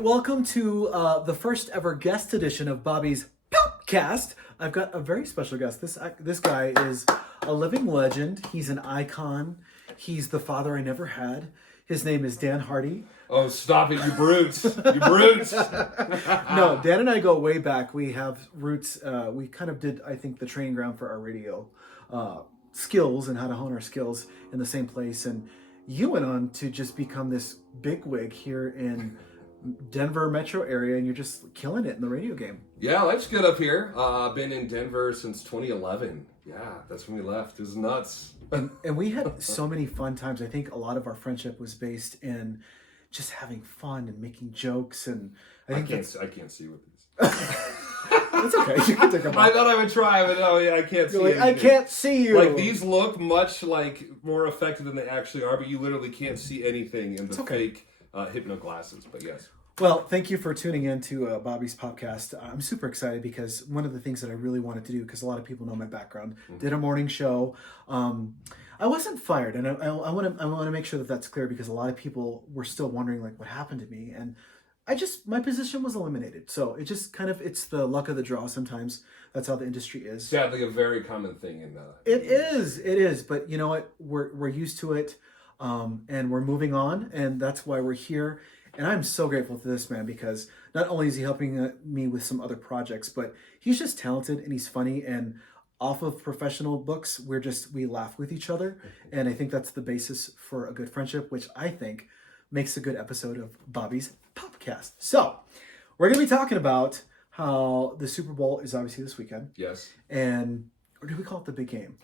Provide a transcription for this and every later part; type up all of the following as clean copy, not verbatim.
welcome to the first ever guest edition of Bobby's Podcast. I've got a very special guest. This guy is a living legend. He's an icon. He's the father I never had. His name is Dan Hardee. Oh, stop it, you brutes. You brutes. No, Dan and I go way back. We have roots. We kind of did, I think, the training ground for our radio skills and how to hone our skills in the same place. And you went on to just become this bigwig here in Denver metro area, and you're just killing it in the radio game. Yeah, life's good up here. I've been in Denver since 2011. Yeah, that's when we left. It was nuts. And we had so many fun times. I think a lot of our friendship was based in just having fun and making jokes. And I can't see with these. It's okay. You can take them off. I thought I would try, but no, yeah, I can't see. Like, I can't see you. Like, these look much like more effective than they actually are, but you literally can't see anything in the fake hypno glasses. But yes. Well, thank you for tuning in to Bobby's podcast. I'm super excited because one of the things that I really wanted to do, because a lot of people know my background, did a morning show. I wasn't fired, and I want to make sure that that's clear, because a lot of people were still wondering like what happened to me, and my position was eliminated. So it just kind of, it's the luck of the draw sometimes. That's how the industry is. Sadly, a very common thing in It is. But you know what? We're used to it, and we're moving on, and that's why we're here. And I'm so grateful to this man, because not only is he helping me with some other projects, but he's just talented and he's funny. And off of professional books, we laugh with each other. And I think that's the basis for a good friendship, which I think makes a good episode of Bobby's Podcast. So we're going to be talking about how the Super Bowl is obviously this weekend. Yes. Or do we call it the big game?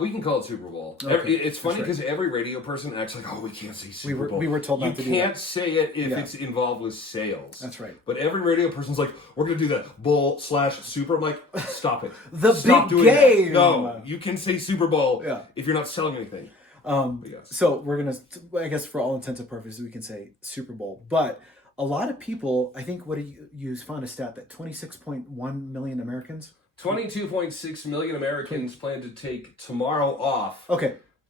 We can call it Super Bowl. Okay, it's funny because every radio person acts like, oh, we can't say Super Bowl. We were told not to do that. You can't say it if it's involved with sales. That's right. But every radio person's like, we're going to do that Bowl/Super. I'm like, stop it. Stop big game. That. No, you can say Super Bowl if you're not selling anything. Yes. So we're going to, I guess for all intents and purposes, we can say Super Bowl. But a lot of people, I think, you found a stat that 26.1 million Americans... 22.6 million Americans plan to take tomorrow off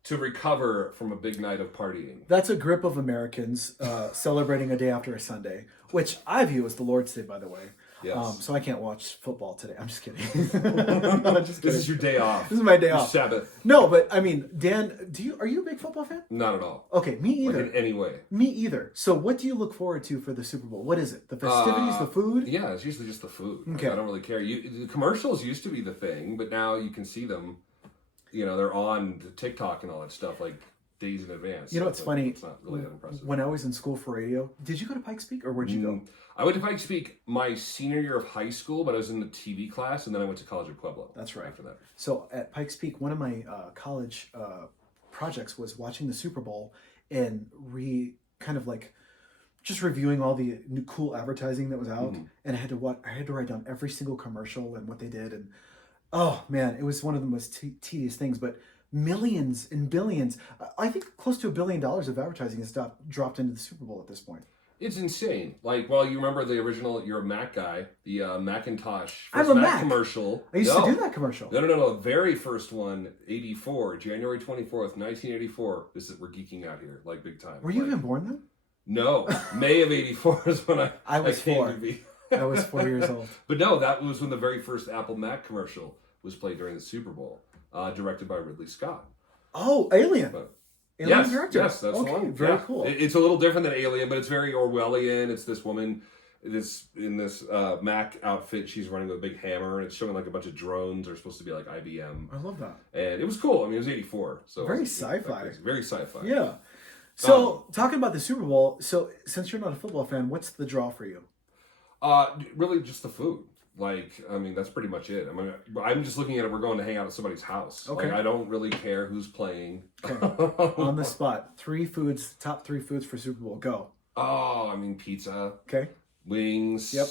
to recover from a big night of partying. That's a grip of Americans celebrating a day after a Sunday, which I view as the Lord's Day, by the way. Yes. So I can't watch football today. I'm just kidding. I'm just kidding. This is your day off. This is my day off. Sabbath. No, but I mean, Dan, are you a big football fan? Not at all. Okay, me either. Like in any way. Me either. So what do you look forward to for the Super Bowl? What is it? The festivities, the food? Yeah, it's usually just the food. Okay. Like, I don't really care. The commercials used to be the thing, but now you can see them. You know, they're on TikTok and all that stuff like days in advance. You know, it's funny. It's not really that impressive. When I was in school for radio, did you go to Pikes Peak or where'd you go? I went to Pikes Peak my senior year of high school, but I was in the TV class, and then I went to College of Pueblo. That's right. After that. So at Pikes Peak, one of my college projects was watching the Super Bowl and just reviewing all the new cool advertising that was out, and I had to write down every single commercial and what they did, and oh man, it was one of the most tedious things, but millions and billions, I think close to $1 billion of advertising has dropped into the Super Bowl at this point. It's insane. Like, well, you remember the original, you're a Mac guy, the Macintosh I'm a Mac commercial. I used to do that commercial. No. The very first one, 84, January 24th, 1984. We're geeking out here, like big time. Were you even born then? No. May of 84 is when I was came 4. to be. I was 4 years old. But no, that was when the very first Apple Mac commercial was played during the Super Bowl, directed by Ridley Scott. Oh, Alien. Alien director. Yes, that's the one. Very cool. It's a little different than Alien, but it's very Orwellian. It's this woman in this Mac outfit. She's running with a big hammer, and it's showing like a bunch of drones are supposed to be like IBM. I love that. And it was cool. I mean, it was 84. So very sci-fi. Very sci-fi. Yeah. So, talking about the Super Bowl, so since you're not a football fan, what's the draw for you? Really just the food. Like, I mean, that's pretty much it. I mean, I'm just looking at it. We're going to hang out at somebody's house. Okay. Like, I don't really care who's playing. Okay. On the spot, top 3 foods for Super Bowl. Go. Oh, I mean, pizza. Okay. Wings. Yep.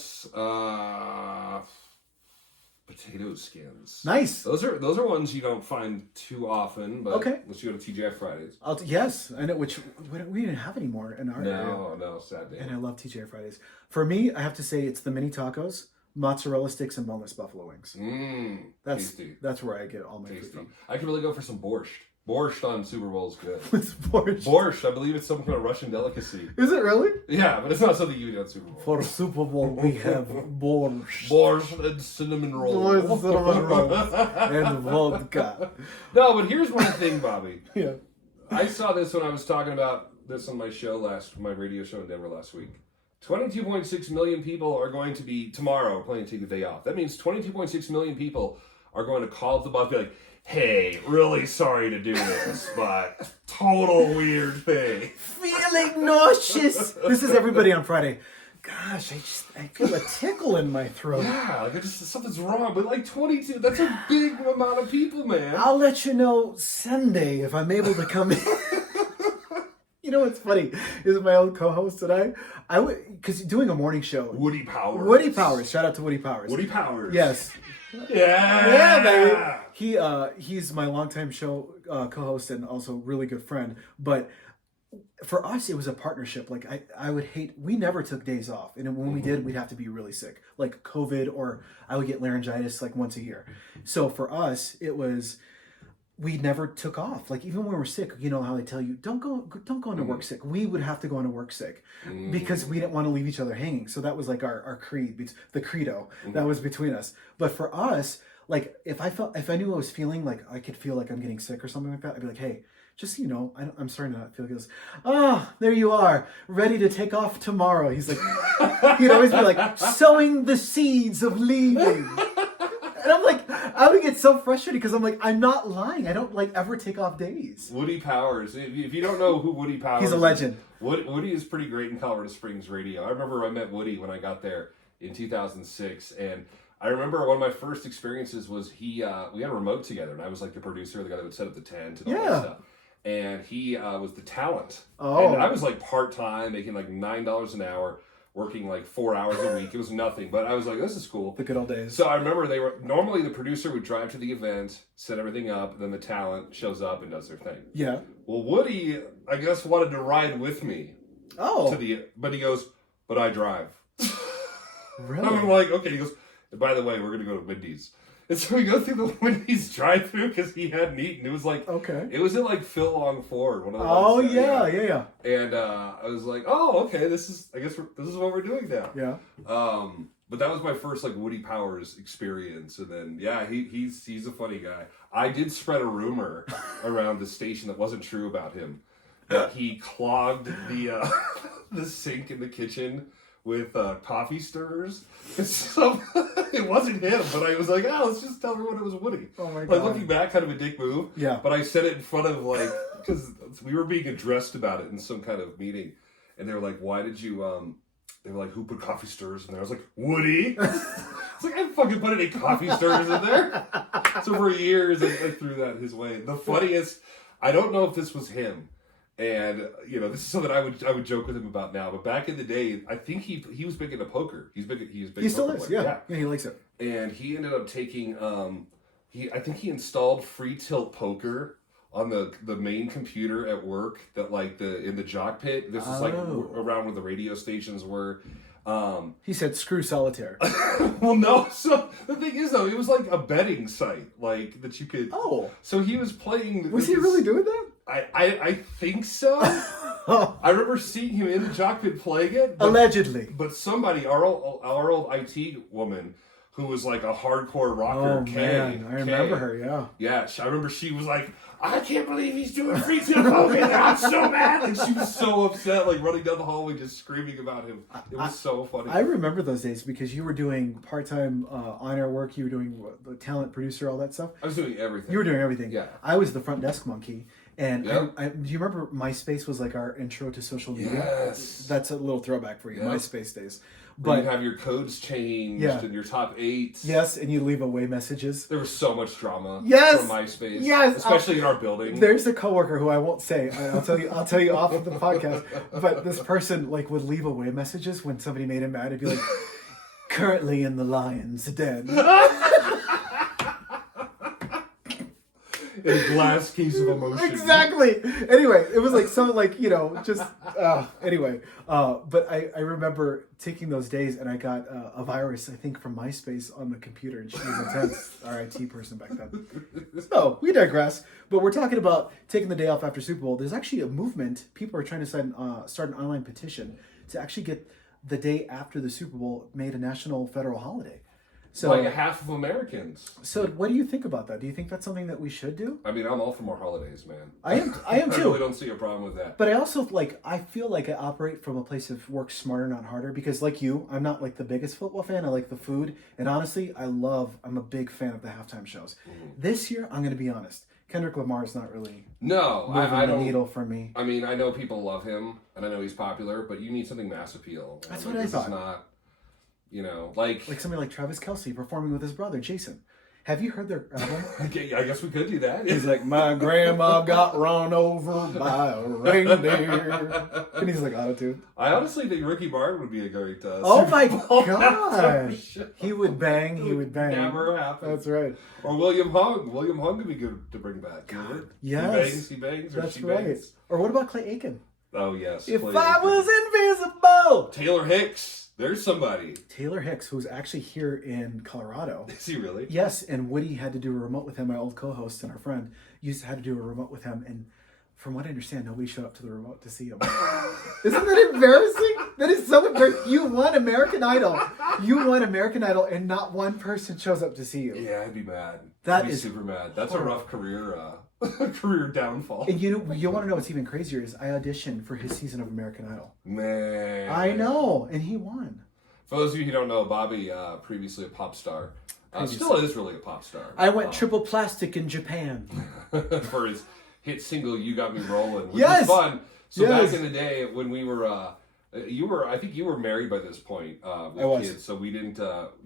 Potato skins. Nice. Those are ones you don't find too often, but unless you go to TGI Fridays. Yes, I know, which we didn't have anymore in our area. No, sad day. And I love TGI Fridays. For me, I have to say it's the mini tacos, mozzarella sticks, and boneless buffalo wings. Tasty. That's where I get all my food Tasty. from. I could really go for some borscht. Borscht on Super Bowl is good. What's borscht? Borscht, I believe it's some kind of Russian delicacy. Is it really? Yeah, but it's not something you eat on Super Bowl. For Super Bowl, we have borscht. Borscht and cinnamon rolls. Borscht, cinnamon rolls, and vodka. No, but here's one thing, Bobby. Yeah. I saw this when I was talking about this on my radio show in Denver last week. 22.6 million people are going to be tomorrow planning to take the day off. That means 22.6 million people are going to call up the boss and be like, hey, really sorry to do this, but total weird thing. Feeling nauseous. This is everybody on Friday. Gosh, I feel a tickle in my throat. Yeah, like something's wrong. But like 22, that's a big amount of people, man. I'll let you know Sunday if I'm able to come in. You know what's funny is my old co-host and I would, because doing a morning show. Woody Powers. Woody Powers. Shout out to Woody Powers. Woody Powers. Yes. Yeah, baby. He's my longtime show co-host and also really good friend. But for us, it was a partnership. Like I would hate. We never took days off, and when we did, we'd have to be really sick, like COVID, or I would get laryngitis like once a year. So for us, it was. We never took off. Like even when we're sick, you know how they tell you don't go into work sick. We would have to go into work sick because we didn't want to leave each other hanging. So that was like our creed, the credo that was between us. But for us, like if I knew I was feeling like I could feel like I'm getting sick or something like that, I'd be like, hey, just so you know, I'm starting to not feel good. Oh, there you are, ready to take off tomorrow. He's like, he'd always be like, sowing the seeds of leaving. And I'm like, I would get so frustrated because I'm like, I'm not lying. I don't like ever take off days. Woody Powers. If you don't know who Woody Powers is, he's a legend. Woody is pretty great in Colorado Springs radio. I remember I met Woody when I got there in 2006, and I remember one of my first experiences was we had a remote together, and I was like the producer, the guy that would set up the tent and all that stuff. And he was the talent. Oh. And I was like part-time, making like $9 an hour, working like 4 hours a week. It was nothing, but I was like, this is cool. The good old days. So I remember normally the producer would drive to the event, set everything up, and then the talent shows up and does their thing. Yeah. Well, Woody, I guess, wanted to ride with me. Oh. But he goes, but I drive. Really? I'm like, okay. He goes, and by the way, we're going to go to Wendy's. And so we go through the Wendy's drive-thru because he hadn't eaten. It was like, okay. It was in like Phil Long Ford, one of the Oh, ones that, yeah. And I was like, oh, okay, this is what we're doing now. Yeah. But that was my first like Woody Powers experience, and then he's a funny guy. I did spread a rumor around the station that wasn't true about him, that he clogged the the sink in the kitchen with coffee stirrers. So it wasn't him, but I was like, let's just tell everyone it was Woody. Oh my god! Like looking back, kind of a dick move. Yeah. But I said it in front of like because we were being addressed about it in some kind of meeting, and they were like, "Why did you?" They were like, who put coffee stirrers in there? I was like, Woody. It's like, I didn't fucking put any coffee stirrers in there. So for years, I threw that his way. The funniest, I don't know if this was him. And, this is something I would joke with him about now. But back in the day, I think he was big into poker. He still is, yeah. Yeah, he likes it. And he ended up taking, I think he installed free tilt poker on the main computer at work that like in the jock pit. This is like around where the radio stations were. He said screw solitaire. Well, no. So the thing is though, it was like a betting site like that you could. Oh. So he was playing. Was he really doing that? I think so. I remember seeing him in the jock pit playing it. Allegedly. But somebody, our old IT woman, who was like a hardcore rocker, Kay. Man, I remember her, yeah. Yeah, I remember she was like, I can't believe he's doing free tilt poker. I'm so mad. Like she was so upset, like running down the hallway, just screaming about him. It was so funny. I remember those days because you were doing part-time on-air work. You were doing the talent producer, all that stuff. I was doing everything. You were doing everything. Yeah. I was the front desk monkey. And Yep. do you remember MySpace was like our intro to social media? Yes. That's a little throwback for you, Yep. MySpace days. But But you have your codes changed and your top 8s. yes, and you leave away messages. There was so much drama Yes. from MySpace. Yes. Especially in our building. There's a coworker who I won't say. I'll tell you off of the podcast. But this person like would leave away messages when somebody made him mad. It'd be like, currently in the lion's den. in a glass case of emotion. Exactly. Anyway, it was like some like, you know, just anyway. But I remember taking those days and I got a virus, I think, from MySpace on the computer, and she was intense, our IT person back then. So we digress. But we're talking about taking the day off after Super Bowl. There's actually a movement. People are trying to start an online petition to actually get the day after the Super Bowl made a national federal holiday. So like a half of Americans. So what do you think about that? Do you think that's something that we should do? I mean, I'm all for more holidays, man. I am too. I really don't see a problem with that. But I also I feel like I operate from a place of work smarter, not harder, because like you, I'm not like the biggest football fan. I like the food. And honestly, I'm a big fan of the halftime shows. Mm-hmm. This year, I'm going to be honest. Kendrick Lamar is not really moving the needle for me. I mean, I know people love him, and I know he's popular, but you need something mass appeal. That's what I thought. It's not, you know, like somebody like Travis Kelce performing with his brother Jason. Have you heard their album? Okay, I guess we could do that. He's like, my grandma got run over by a reindeer. And he's like, auto-tune. I honestly think Ricky Martin would be a great oh my gosh. He would bang. Never happened. That's right. Or William Hung. William Hung would be good to bring back. God, yes. He bangs, or that's she right. bangs. Or what about Clay Aiken? Oh, yes. If Clay I Aiken. was invisible. Taylor Hicks. There's somebody. Taylor Hicks, who's actually here in Colorado. Is he really? Yes, and Woody had to do a remote with him. My old co-host and our friend had to do a remote with him, and from what I understand, nobody showed up to the remote to see him. Isn't that embarrassing? That is so embarrassing. You won American Idol. And not one person shows up to see you. Yeah, I'd be mad. That I'd be is super mad. That's a rough career downfall. And you want to know what's even crazier is I auditioned for his season of American Idol. Man. I know, and he won. For those of you who don't know, Bobby, previously a pop star, still is really a pop star. I went triple plastic in Japan. For his hit single, You Got Me Rolling, which yes! was fun. So yes! back in the day when we were, I think you were married by this point with kids, so we didn't,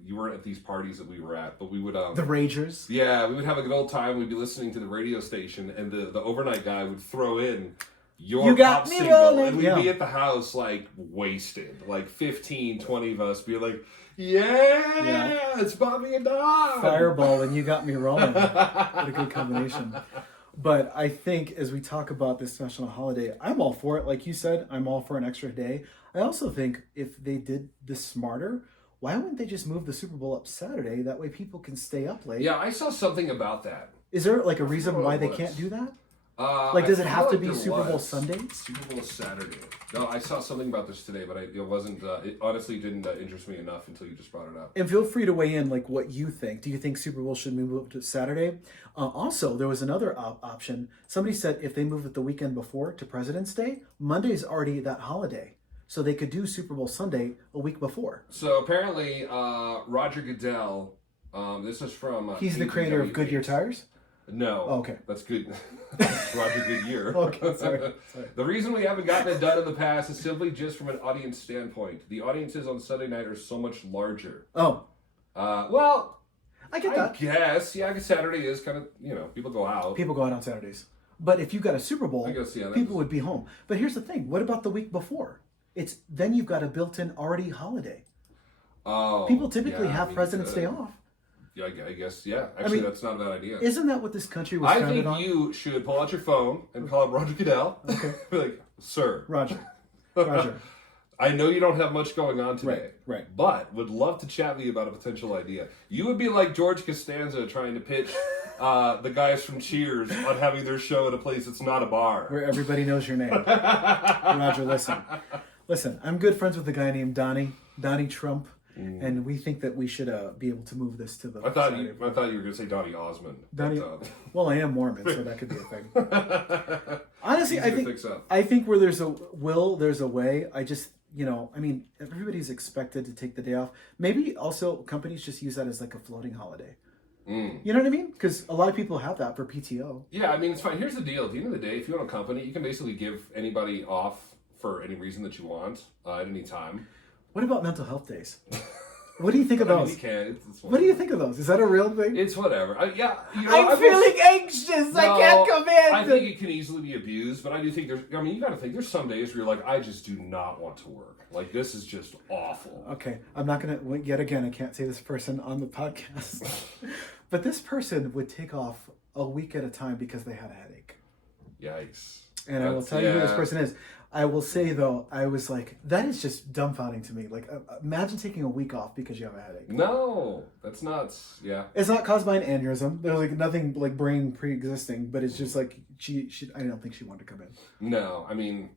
you weren't at these parties that we were at, but we would... the Ragers? Yeah, we would have a good old time. We'd be listening to the radio station, and the overnight guy would throw in your pop single, rolling. And we'd be at the house, like, wasted. Like, 15, 20 of us be like, yeah, it's Bobby and Don. Fireball and You Got Me Rolling. What a good combination. But I think as we talk about this national holiday, I'm all for it. Like you said, I'm all for an extra day. I also think if they did this smarter, why wouldn't they just move the Super Bowl up Saturday? That way people can stay up late. Yeah, I saw something about that. Is there like a reason why they can't do that? Does it have to be Super Bowl Sunday? Super Bowl Saturday. No, I saw something about this today, but it wasn't. It honestly didn't interest me enough until you just brought it up. And feel free to weigh in, like what you think. Do you think Super Bowl should move up to Saturday? Also, there was another option. Somebody said if they move it the weekend before to President's Day, Monday's already that holiday, so they could do Super Bowl Sunday a week before. So apparently, Roger Goodell. This is from. He's the creator of Goodyear tires. No. Oh, okay. That's good. Roger Goodyear. Okay, sorry. The reason we haven't gotten it done in the past is simply just from an audience standpoint. The audiences on Sunday night are so much larger. Oh. Well, I get that. I guess. Yeah, I guess Saturday is kind of, people go out. People go out on Saturdays. But if you got a Super Bowl, I guess, yeah, people would be home. But here's the thing. What about the week before? Then you've got a built-in already holiday. Oh. People typically have President's Day off. Yeah, I guess, yeah. Actually, that's not a bad idea. Isn't that what this country was founded on? I think you should pull out your phone and call up Roger Goodell. Okay. Be like, sir. Roger. I know you don't have much going on today. Right. But would love to chat with you about a potential idea. You would be like George Costanza trying to pitch the guys from Cheers on having their show at a place that's not a bar. Where everybody knows your name. Roger, listen, I'm good friends with a guy named Donnie Trump. And we think that we should be able to move this to the. I thought you were going to say Donnie Osmond. Well, I am Mormon, so that could be a thing. Honestly, I think where there's a will, there's a way. I just, everybody's expected to take the day off. Maybe also companies just use that as like a floating holiday. You know what I mean? Because a lot of people have that for PTO. Yeah, I mean, it's fine. Here's the deal. At the end of the day, if you own a company, you can basically give anybody off for any reason that you want at any time. What about mental health days? What do you think of those? You can. What do you think of those? Is that a real thing? It's whatever. I'm feeling anxious. I can't come in. I think it can easily be abused, but I do think you got to think there's some days where you're like, I just do not want to work. Like, this is just awful. Okay. I'm not going to, yet again, I can't say this person on the podcast. But this person would take off a week at a time because they had a headache. Yikes. And I will tell you who this person is. I will say though, I was like, that is just dumbfounding to me. Like, imagine taking a week off because you have a headache. No, that's nuts. Yeah. It's not caused by an aneurysm. There's like nothing like brain pre-existing, but it's just like she. I don't think she wanted to come in. No, I mean,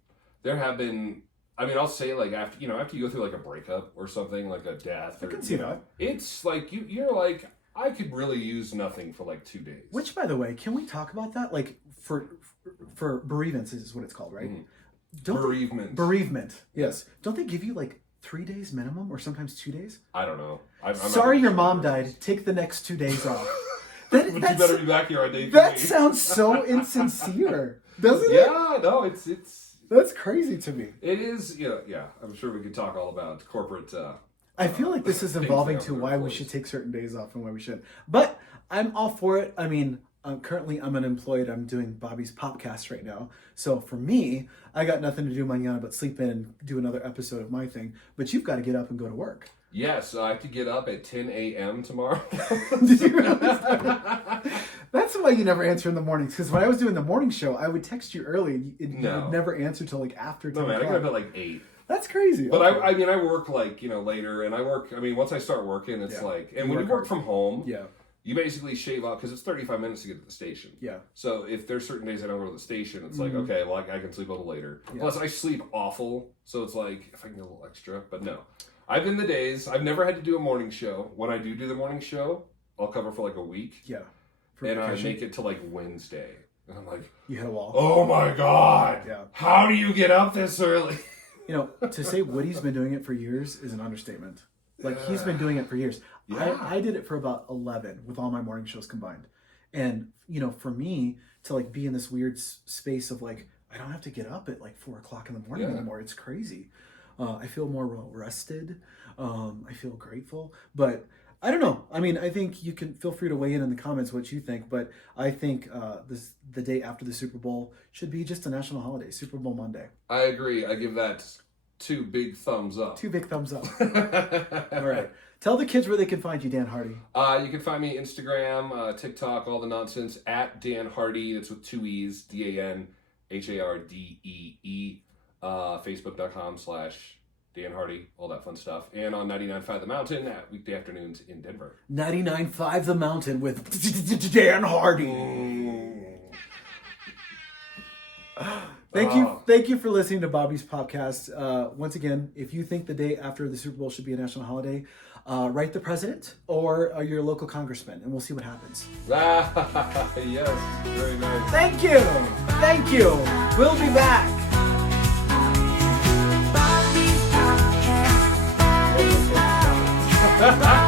there have been. I mean, I'll say like after you go through like a breakup or something, like a death. I can see that. It's like you're like, I could really use nothing for like 2 days. Which, by the way, can we talk about that? Like for bereavements is what it's called, right? Mm-hmm. Bereavement. Yes. Don't they give you like 3 days minimum or sometimes 2 days? I don't know. I'm Sorry your mom died. Take the next 2 days off. But you better be back here on day 3. That sounds so insincere, doesn't it? Yeah, no, it's That's crazy to me. It is, yeah. I'm sure we could talk all about corporate. I feel like this is evolving to why we should take certain days off and why we shouldn't. But I'm all for it. I mean, currently I'm unemployed. I'm doing Bobby's podcast right now. So for me, I got nothing to do mañana but sleep in and do another episode of my thing. But you've got to get up and go to work. Yes, I have to get up at 10 a.m. tomorrow. Did you realize that? That's why you never answer in the mornings. Because when I was doing the morning show, I would text you early. You would never answer till like after 10 No, man, I o'clock. get up at like 8. That's crazy. But okay. I mean, I work like, later. And I work, once I start working, it's like, and when you work from home, you basically shave off, because it's 35 minutes to get to the station. Yeah. So if there's certain days I don't go to the station, it's like, okay, well, I can sleep a little later. Yeah. Plus, I sleep awful. So it's like, if I can get a little extra. But no. I've been the days, I've never had to do a morning show. When I do the morning show, I'll cover for like a week. Yeah. And I make it to like Wednesday. And I'm like, you hit a wall. Oh my God. Yeah. How do you get up this early? To say Woody's been doing it for years is an understatement. Like, he's been doing it for years. Yeah. I did it for about 11 with all my morning shows combined. And, for me to like be in this weird space of like, I don't have to get up at like 4 o'clock in the morning anymore. It's crazy. I feel more well rested. I feel grateful. But I don't know. I mean, I think you can feel free to weigh in the comments what you think. But I think the day after the Super Bowl should be just a national holiday, Super Bowl Monday. I agree. I give that 2 big thumbs up. 2 big thumbs up. All right. Tell the kids where they can find you, Dan Hardee. You can find me Instagram, TikTok, all the nonsense, at Dan Hardee. That's with 2 E's, DanHardee. Facebook.com/Dan Hardee, all that fun stuff. And on 99.5 The Mountain at weekday afternoons in Denver. 99.5 The Mountain with Dan Hardee. Thank you for listening to Bobby's podcast. Once again, if you think the day after the Super Bowl should be a national holiday, write the president or your local congressman, and we'll see what happens. Yes, very nice. Thank you. We'll be back. Ha ha!